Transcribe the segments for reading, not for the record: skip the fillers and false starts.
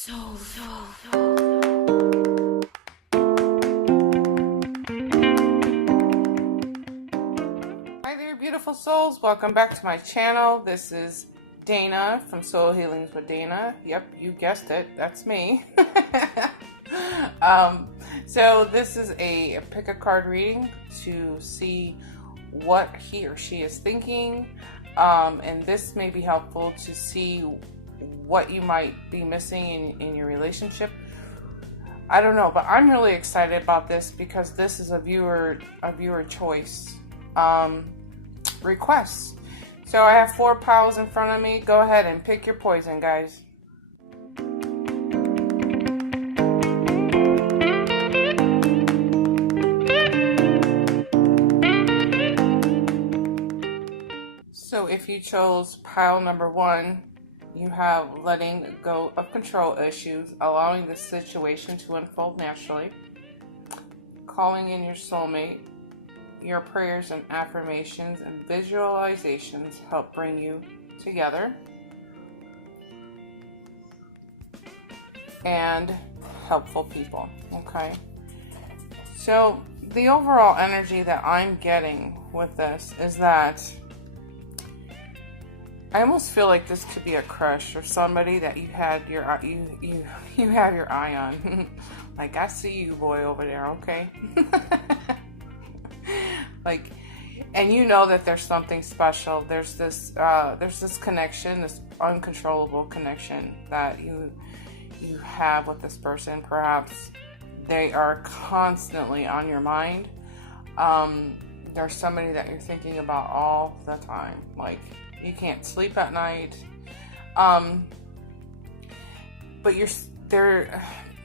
Hi there, beautiful souls. Welcome back to my channel. This is Dana from Soul Healings with Dana. Yep, you guessed it. That's me. So this is a pick a card reading to see what he or she is thinking. And this may be helpful to see what you might be missing in your relationship. I don't know, but I'm really excited about this because this is a viewer choice request. So I have 4 piles in front of me. Go ahead and pick your poison, guys. So if you chose pile number 1, you have letting go of control issues, allowing the situation to unfold naturally, calling in your soulmate. Your prayers and affirmations and visualizations help bring you together. And helpful people, okay? So the overall energy that I'm getting with this is that I almost feel like this could be a crush or somebody that you had your you have your eye on. Like, I see you, boy, over there, okay? Like, and you know that there's something special. There's this connection, this uncontrollable connection that you have with this person. Perhaps they are constantly on your mind. There's somebody that you're thinking about all the time. Like, you can't sleep at night. But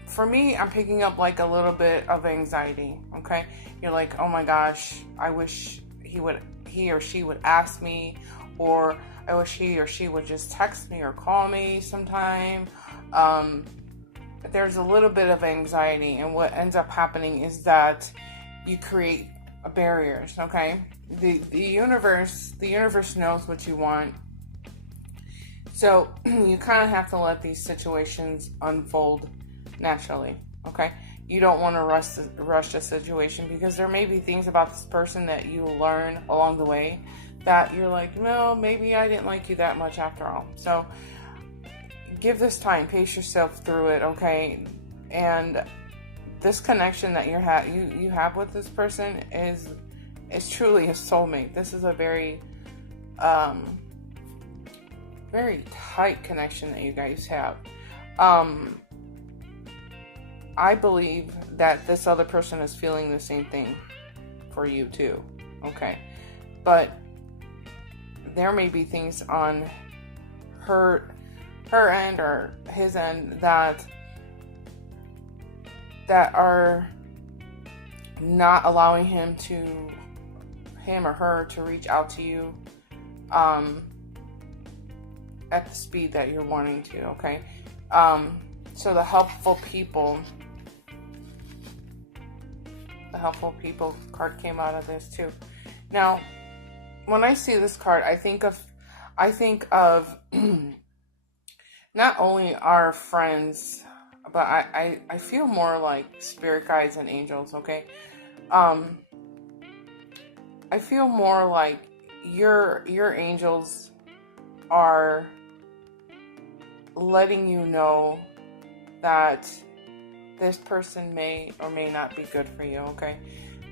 for me, I'm picking up like a little bit of anxiety, okay? You're like, oh my gosh, I wish he or she would ask me, or I wish he or she would just text me or call me sometime. There's a little bit of anxiety, and what ends up happening is that you create barriers, okay? The universe knows what you want. So you kind of have to let these situations unfold naturally, okay? You don't want to rush the situation, because there may be things about this person that you learn along the way that you're like, no, maybe I didn't like you that much after all. So give this time, pace yourself through it, okay? And this connection that you have with this person is truly a soulmate. This is a very very tight connection that you guys have. I believe that this other person is feeling the same thing for you too, okay? But there may be things on her end or his end that are not allowing him or her to reach out to you at the speed that you're wanting to, okay? So the helpful people card came out of this too. Now, when I see this card, I think of not only our friends, but I feel more like spirit guides and angels, okay? I feel more like your angels are letting you know that this person may or may not be good for you, okay?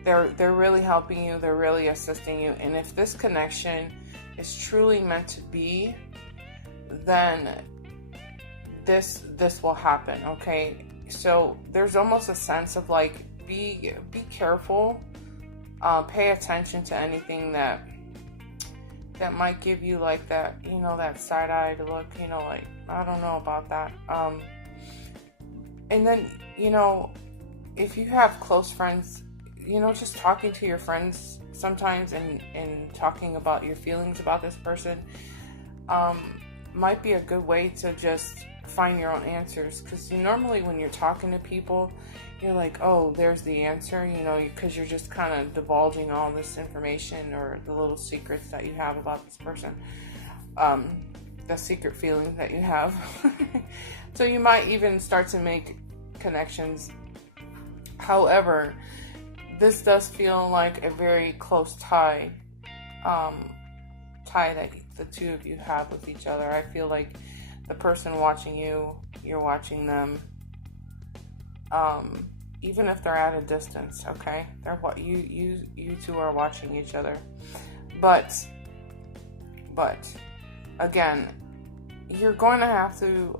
They're really helping you, they're really assisting you, and if this connection is truly meant to be, then this will happen, okay? So there's almost a sense of like, be careful, pay attention to anything that might give you like that, that side-eyed look, like, I don't know about that. And then, if you have close friends, just talking to your friends sometimes and talking about your feelings about this person might be a good way to just find your own answers. Because normally when you're talking to people, you're like, oh, there's the answer, because you're just kind of divulging all this information or the little secrets that you have about this person. the secret feeling that you have. So you might even start to make connections. However, this does feel like a very close tie that the two of you have with each other. I feel like the person watching you, you're watching them. Even if they're at a distance, okay? They're what you two are watching each other. But again, you're going to have to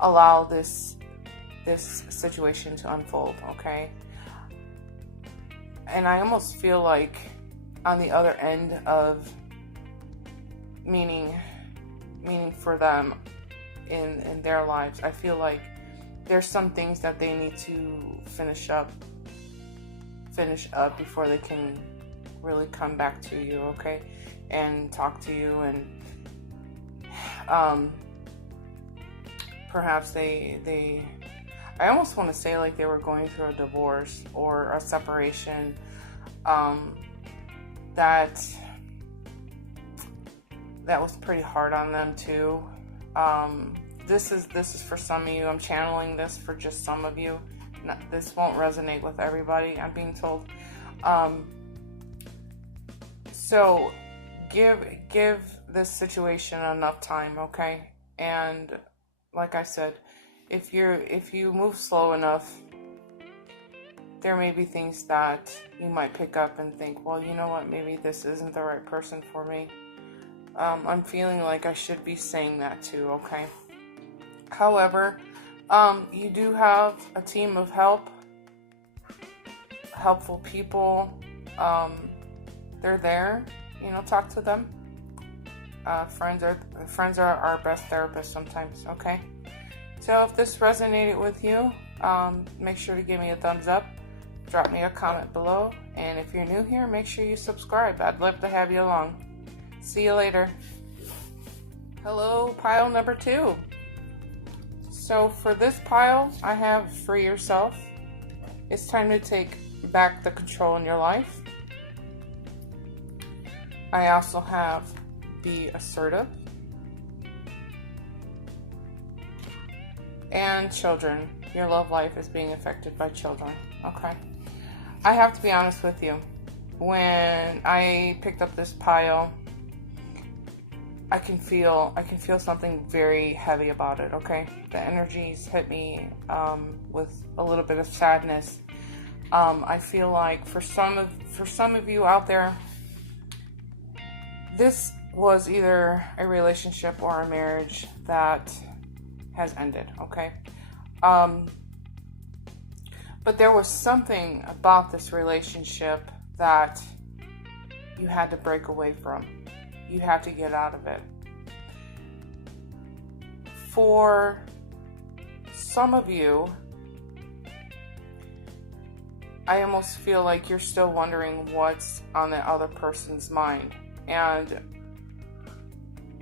allow this situation to unfold, okay? And I almost feel like on the other end of meaning for them in their lives, I feel like there's some things that they need to finish up before they can really come back to you, okay? And talk to you, and perhaps they I almost want to say like they were going through a divorce or a separation, that was pretty hard on them too. This is for some of you. I'm channeling this for just some of you. This won't resonate with everybody, I'm being told. So give this situation enough time, okay? And like I said, if you move slow enough, there may be things that you might pick up and think, well, you know what, maybe this isn't the right person for me. I'm feeling like I should be saying that too, okay? However, you do have a team of helpful people. They're there, talk to them. Friends are our best therapists sometimes, okay? So if this resonated with you, make sure to give me a thumbs up, drop me a comment below, and if you're new here, make sure you subscribe. I'd love to have you along. See you later. Hello, pile number 2. So for this pile, I have free yourself. It's time to take back the control in your life. I also have be assertive. And children. Your love life is being affected by children. Okay. I have to be honest with you. When I picked up this pile, I can feel something very heavy about it, okay? The energies hit me with a little bit of sadness. I feel like for some of you out there, this was either a relationship or a marriage that has ended, okay? But there was something about this relationship that you had to break away from. You had to get out of it. For some of you, I almost feel like you're still wondering what's on the other person's mind. And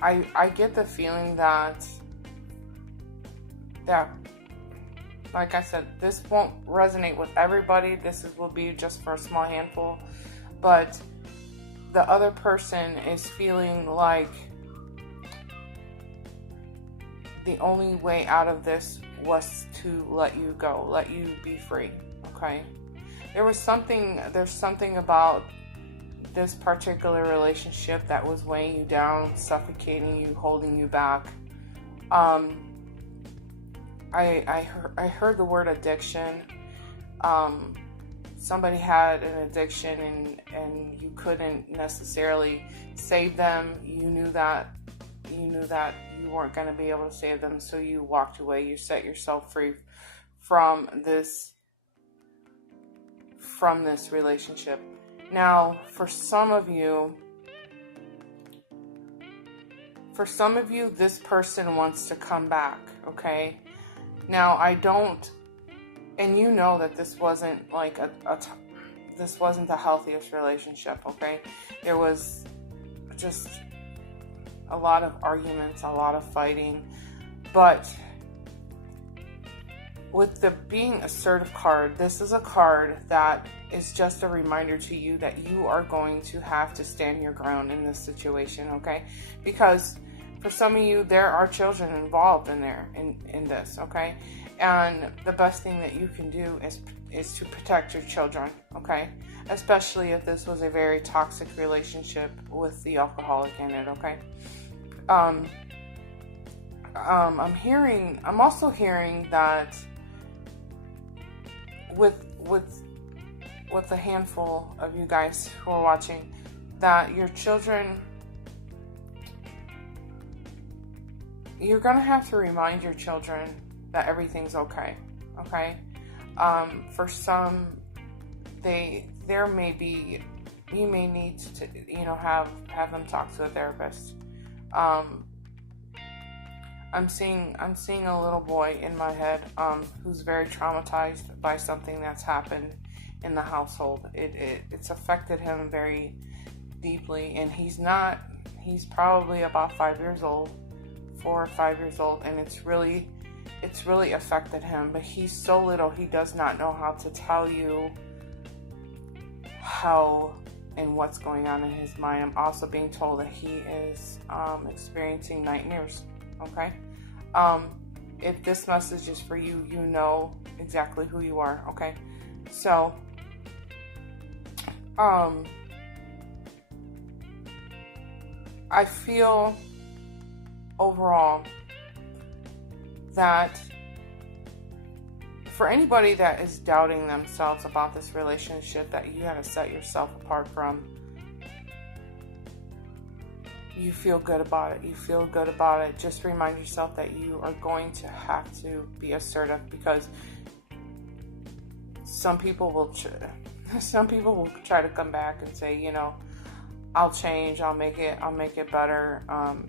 I get the feeling that like I said, this won't resonate with everybody. Will be just for a small handful. But the other person is feeling like the only way out of this was to let you go, let you be free, okay? There's something about this particular relationship that was weighing you down, suffocating you, holding you back. I heard the word addiction. Somebody had an addiction and you couldn't necessarily save them. You knew that you weren't going to be able to save them, so you walked away. You set yourself free from this relationship. Now, for some of you, this person wants to come back, okay? Now, I don't, and you know that this wasn't like this wasn't the healthiest relationship, okay? There was just a lot of arguments, a lot of fighting, but with the being assertive card, this is a card that is just a reminder to you that you are going to have to stand your ground in this situation, okay? Because for some of you, there are children involved in this, okay? And the best thing that you can do is to protect your children, okay? Especially if this was a very toxic relationship with the alcoholic in it, okay? I'm also hearing that with a handful of you guys who are watching, that your children, you're gonna have to remind your children that everything's okay. For some, there may be, you may need to, have them talk to a therapist. I'm seeing a little boy in my head who's very traumatized by something that's happened in the household. It's affected him very deeply, and he's probably about 4 or 5 years old, and it's really affected him. But he's so little, he does not know how to tell you how and what's going on in his mind. I'm also being told that he is experiencing nightmares. Okay. If this message is for you, you know exactly who you are. Okay. So, I feel overall that for anybody that is doubting themselves about this relationship that you had to set yourself apart from, you feel good about it. Just remind yourself that you are going to have to be assertive, because some people will try to come back and say, I'll change, I'll make it better,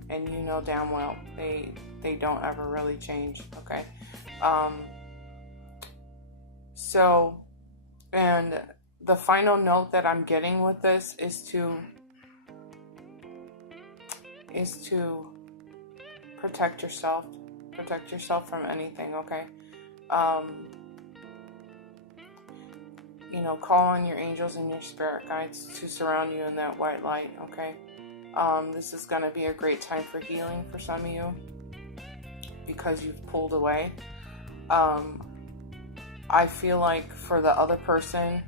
and you know damn well they don't ever really change. Okay. So, and the final note that I'm getting with this is to protect yourself from anything. Okay. Call on your angels and your spirit guides to surround you in that white light. Okay. This is going to be a great time for healing for some of you, because you've pulled away. I feel like for the other person,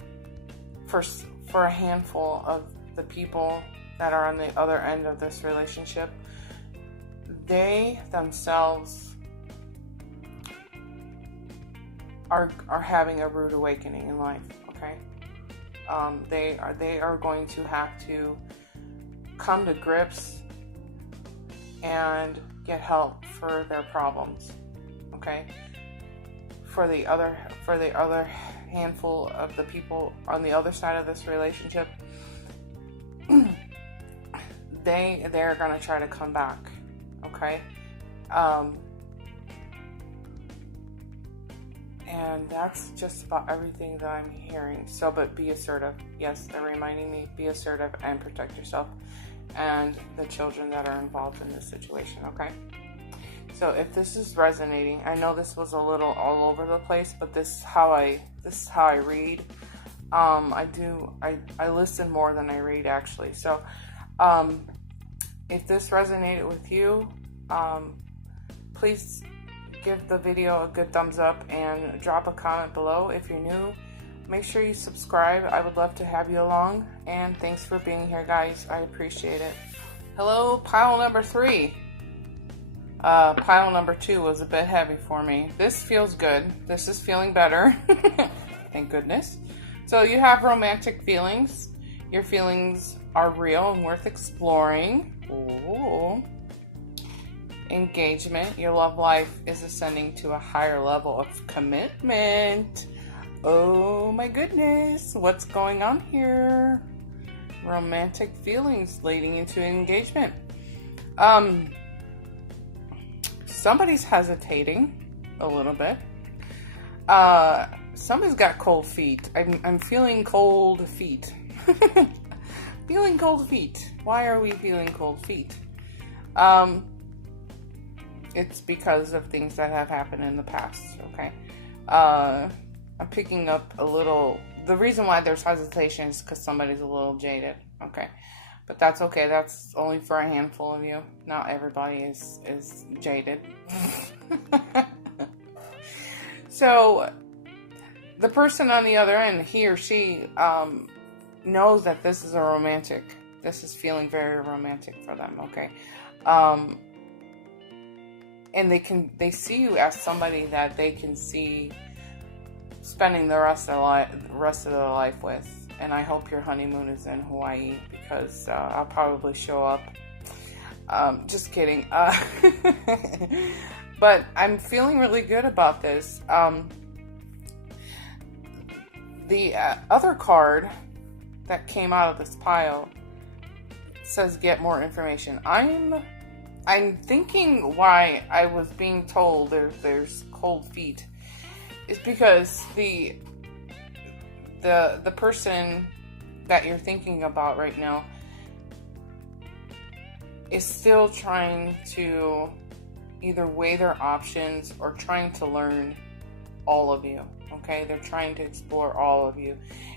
for a handful of the people that are on the other end of this relationship, they themselves are having a rude awakening in life. Okay. They are going to have to come to grips and get help for their problems. Okay. For the other handful of the people on the other side of this relationship, they're gonna try to come back. Okay. And that's just about everything that I'm hearing. So, but be assertive. Yes, they're reminding me, be assertive and protect yourself and the children that are involved in this situation. Okay. So if this is resonating, I know this was a little all over the place, but this is how I read. I listen more than I read, actually. So, if this resonated with you, please give the video a good thumbs up and drop a comment below. If you're new, make sure you subscribe. I would love to have you along, and thanks for being here, guys. I appreciate it. Hello, pile number 3. Pile number 2 was a bit heavy for me. This feels good. This is feeling better. Thank goodness. So you have romantic feelings. Your feelings are real and worth exploring. Ooh. Engagement. Your love life is ascending to a higher level of commitment. Oh my goodness. What's going on here? Romantic feelings leading into engagement. Somebody's hesitating a little bit. Somebody's got cold feet. I'm feeling cold feet. Feeling cold feet. Why are we feeling cold feet? It's because of things that have happened in the past, okay? I'm picking up a little. The reason why there's hesitation is because somebody's a little jaded. Okay. But that's okay. That's only for a handful of you. Not everybody is jaded. So the person on the other end, he or she, knows that this is a romantic. This is feeling very romantic for them. Okay. And they see you as somebody that they can see spending the rest of their life with. And I hope your honeymoon is in Hawaii, because I'll probably show up. Just kidding. But I'm feeling really good about this. The other card that came out of this pile says get more information. I'm thinking why I was being told there's cold feet is because the person that you're thinking about right now is still trying to either weigh their options or trying to learn all of you. Okay, they're trying to explore all of you,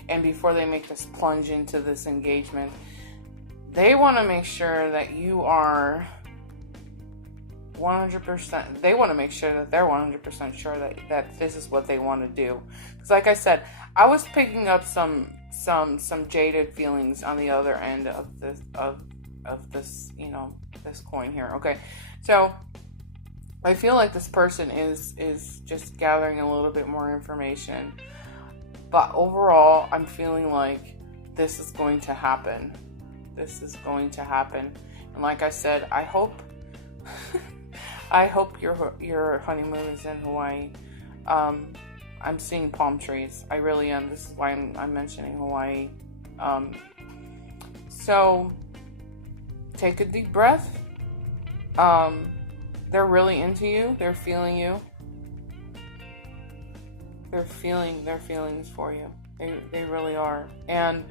and before they make this plunge into this engagement, they want to make sure that you are 100%. They want to make sure that they're 100% sure that this is what they want to do. Because, like I said, I was picking up some jaded feelings on the other end of this this coin here. Okay, so I feel like this person is just gathering a little bit more information, but overall, I'm feeling like this is going to happen. This is going to happen, and like I said, I hope your honeymoon is in Hawaii. I'm seeing palm trees. I really am. This is why I'm mentioning Hawaii. So take a deep breath. They're really into you. They're feeling you. They're feeling their feelings for you. They really are. And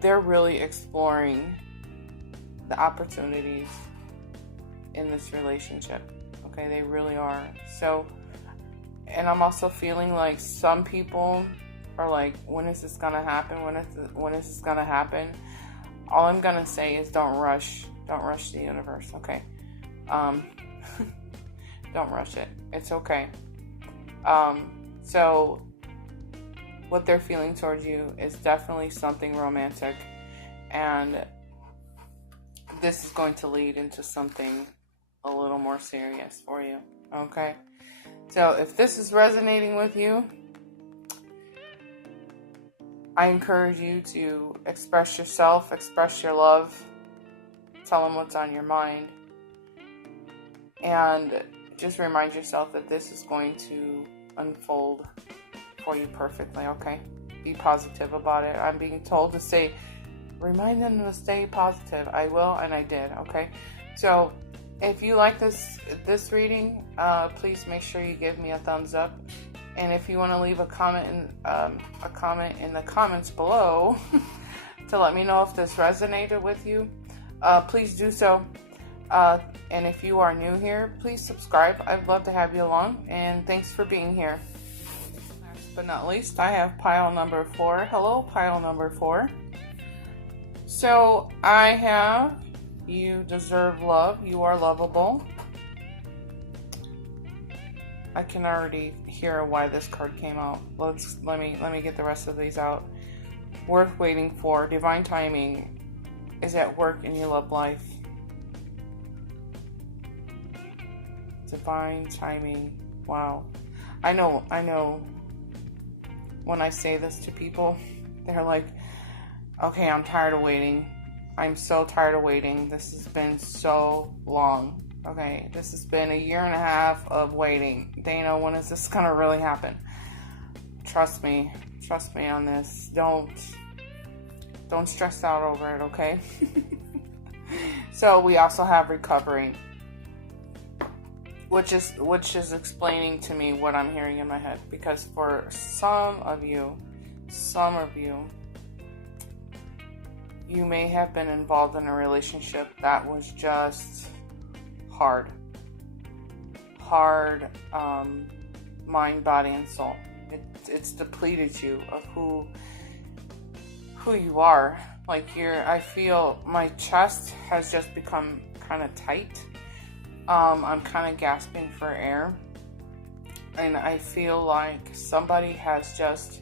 they're really exploring the opportunities in this relationship. Okay, they really are. So, and I'm also feeling like some people are like, when is this gonna happen? When is this gonna happen? All I'm gonna say is don't rush the universe. Okay. Don't rush it. It's okay. So what they're feeling towards you is definitely something romantic, and this is going to lead into something a little more serious for you. Okay. So if this is resonating with you, I encourage you to express yourself, express your love, tell them what's on your mind, and just remind yourself that this is going to unfold for you perfectly, okay? Be positive about it. I'm being told to say, remind them to stay positive. I will, and I did, okay? So if you like this reading, please make sure you give me a thumbs up. And if you want to leave a comment in the comments below to let me know if this resonated with you, please do so. And if you are new here, please subscribe. I'd love to have you along. And thanks for being here. Last but not least, I have pile number 4. Hello, pile number 4. So I have, you deserve love. You are lovable. I can already hear why this card came out. Let me get the rest of these out. Worth waiting for. Divine timing is at work in your love life. Divine timing. Wow. I know when I say this to people, they're like, okay, I'm tired of waiting. I'm so tired of waiting. This has been so long. Okay, this has been 1.5 years of waiting. Dana, when is this gonna really happen? Trust me on this. Don't stress out over it, okay? So we also have recovery, which is explaining to me what I'm hearing in my head, because for some of you, you may have been involved in a relationship that was just hard. mind, body, and soul. It's depleted you of who you are. Like I feel my chest has just become kind of tight. I'm kind of gasping for air. And I feel like somebody has just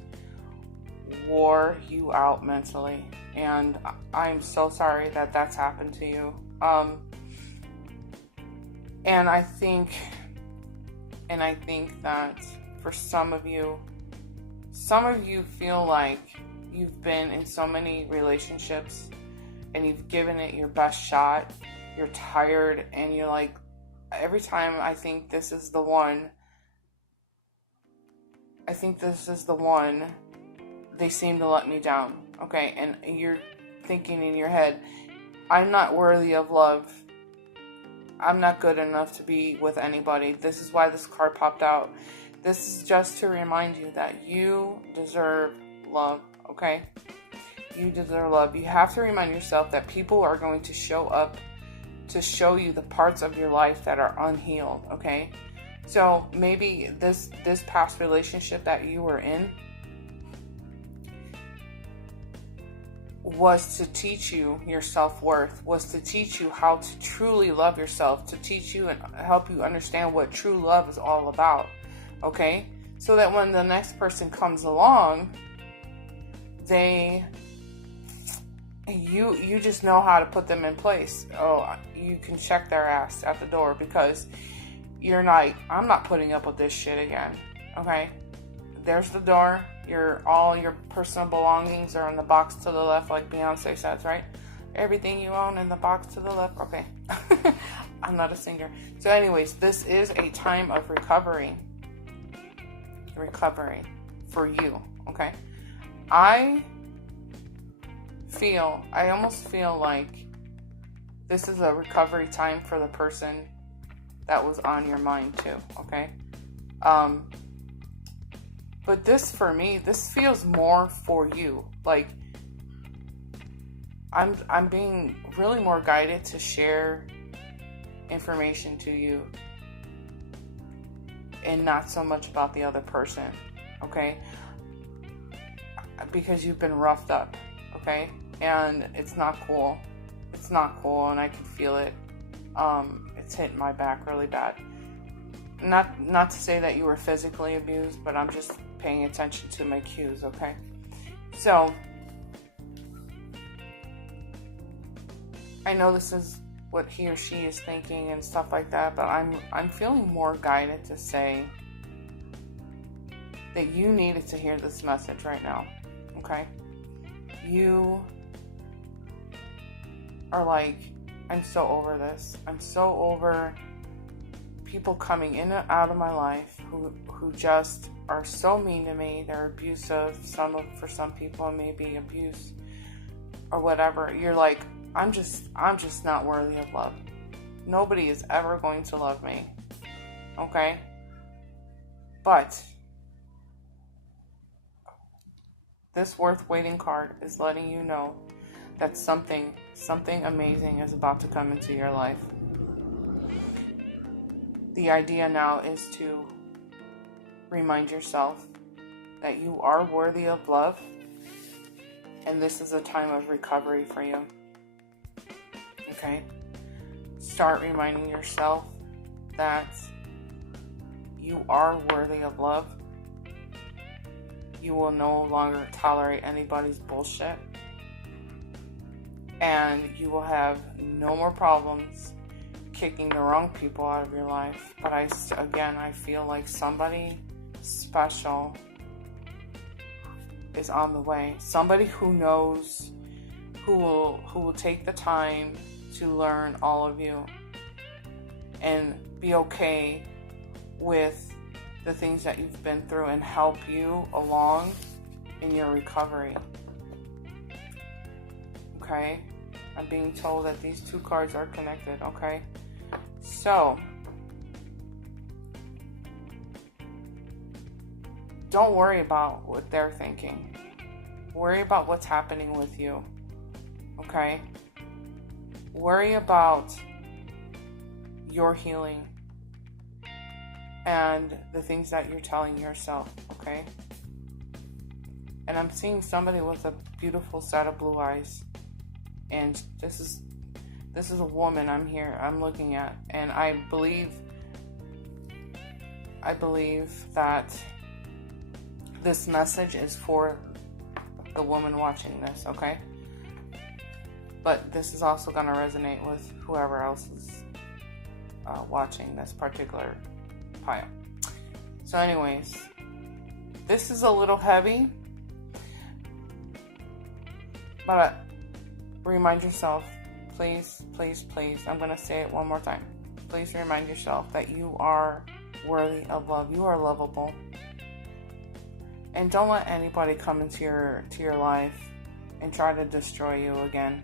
wore you out mentally. And I'm so sorry that that's happened to you. And I think that for some of you feel like you've been in so many relationships and you've given it your best shot. You're tired and you're like, every time I think this is the one, they seem to let me down. Okay, and you're thinking in your head, I'm not worthy of love. I'm not good enough to be with anybody. This is why this card popped out. This is just to remind you that you deserve love, okay? You deserve love. You have to remind yourself that people are going to show up to show you the parts of your life that are unhealed, okay? So maybe this past relationship that you were in was to teach you your self-worth, was to teach you how to truly love yourself, to teach you and help you understand what true love is all about, okay? So that when the next person comes along, you just know how to put them in place. Oh, you can check their ass at the door because you're like, I'm not putting up with this shit again, okay? There's the door. All your personal belongings are in the box to the left, like Beyonce says, right? Everything you own in the box to the left. Okay. I'm not a singer. So anyways, this is a time of recovery for you, okay? I almost feel like this is a recovery time for the person that was on your mind too, okay? But this, for me, this feels more for you. Like, I'm being really more guided to share information to you and not so much about the other person, okay? Because you've been roughed up, okay? And it's not cool. It's not cool, and I can feel it. It's hitting my back really bad. Not to say that you were physically abused, but I'm just paying attention to my cues, okay? So, I know this is what he or she is thinking and stuff like that, but I'm feeling more guided to say that you needed to hear this message right now, okay? You are like, I'm so over this. I'm so over people coming in and out of my life who just are so mean to me. They're abusive. For some people, it may be abuse or whatever. You're like, I'm just not worthy of love. Nobody is ever going to love me. Okay? But this worth waiting card is letting you know that something amazing is about to come into your life. The idea now is to remind yourself that you are worthy of love, and this is a time of recovery for you. Okay? Start reminding yourself that you are worthy of love. You will no longer tolerate anybody's bullshit, and you will have no more problems kicking the wrong people out of your life. But I feel like somebody special is on the way. Somebody who knows, who will take the time to learn all of you and be okay with the things that you've been through and help you along in your recovery. Okay? I'm being told that these two cards are connected, okay? So, don't worry about what they're thinking. Worry about what's happening with you, okay? Worry about your healing. and the things that you're telling yourself, okay? And I'm seeing somebody with a beautiful set of blue eyes. And this is a woman I'm looking at. And I believe that this message is for the woman watching this, okay? But this is also going to resonate with whoever else is watching this particular pile. So anyways, this is a little heavy, but remind yourself, please, please, please, I'm going to say it one more time. Please remind yourself that you are worthy of love. You are lovable. And don't let anybody come into your life and try to destroy you again.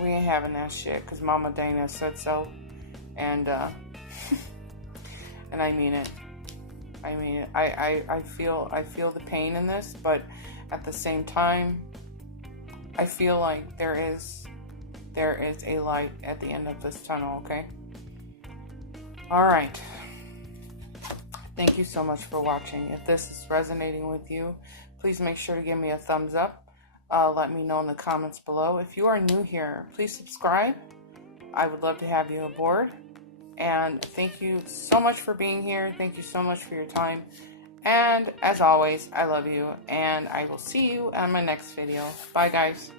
We ain't having that shit, because Mama Danna said so. And and I mean it. I mean it. I feel the pain in this, but at the same time, I feel like there is a light at the end of this tunnel, okay? Alright. Thank you so much for watching. If this is resonating with you, please make sure to give me a thumbs up. Let me know in the comments below. If you are new here, please subscribe. I would love to have you aboard. And thank you so much for being here. Thank you so much for your time. And as always, I love you. And I will see you on my next video. Bye, guys.